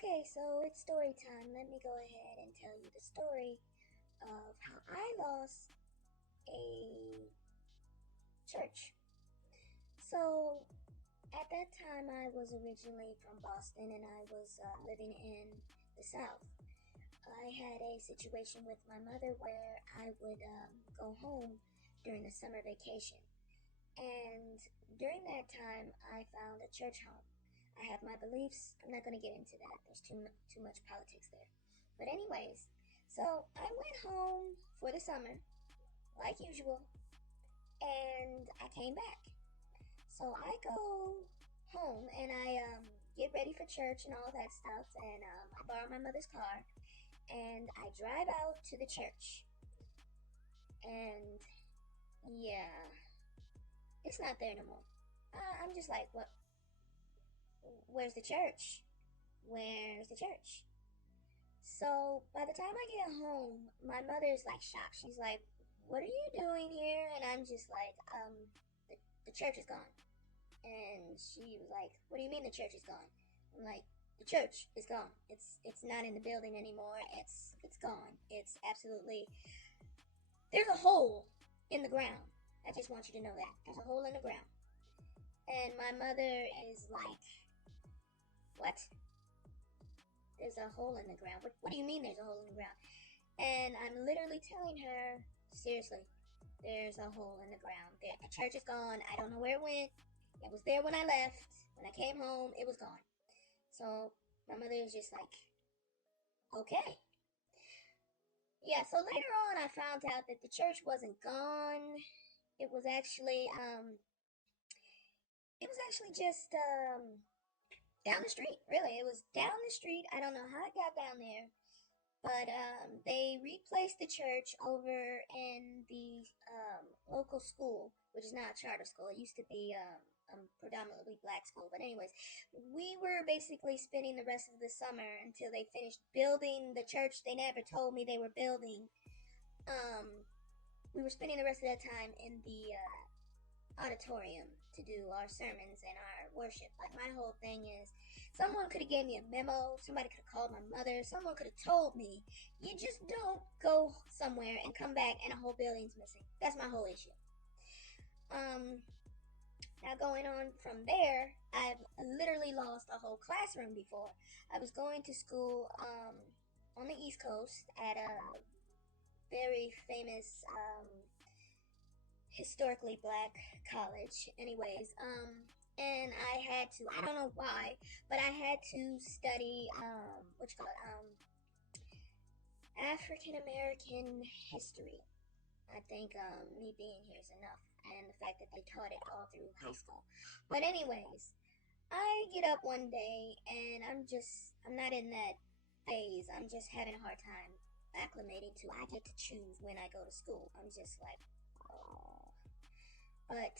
Okay, so it's story time. Let me go ahead and tell you the story of how I lost a church. So, at that time, I was originally from Boston and I was living in the South. I had a situation with my mother where I would go home during the summer vacation. And during that time, I found a church home. I have my beliefs. I'm not going to get into that. There's too much politics there. But anyways, so I went home for the summer, like usual, and I came back. So I go home and I get ready for church and all that stuff, and I borrow my mother's car, and I drive out to the church. And yeah, it's not there no more. I'm just like, what? Where's the church? Where's the church? So by the time I get home, my mother's like shocked. She's like, "What are you doing here?" And I'm just like, the church is gone." And she was like, "What do you mean the church is gone?" I'm like, "The church is gone. It's not in the building anymore. It's gone. It's absolutely there's a hole in the ground. I just want you to know that there's a hole in the ground." And my mother is like, "What? There's a hole in the ground. What do you mean there's a hole in the ground?" And I'm literally telling her, seriously, there's a hole in the ground. The church is gone. I don't know where it went. It was there when I left. When I came home, it was gone. So my mother is just like, okay. Yeah, so later on I found out that the church wasn't gone. It was actually just down the street. Really, it was down the street. I don't know how it got down there. But they replaced the church over in the local school, which is now a charter school. It used to be a predominantly black school. But anyways, we were basically spending the rest of the summer until they finished building the church they never told me they were building. Um, we were spending the rest of that time in the auditorium to do our sermons and our worship. Like my whole thing is, someone could have gave me a memo. Somebody could have called my mother. Someone could have told me, you just don't go somewhere and come back and a whole building's missing. That's my whole issue. Um, Now going on from there, I've literally lost a whole classroom before. I was going to school on the East Coast at a very famous historically black college. Anyways, and I had to, I don't know why, but I had to study what you call it, African American history. I think me being here is enough, and the fact that they taught it all through high school. But anyways, I get up one day and I'm not in that phase. I'm just having a hard time acclimating to I get to choose when I go to school. I'm just like, oh. But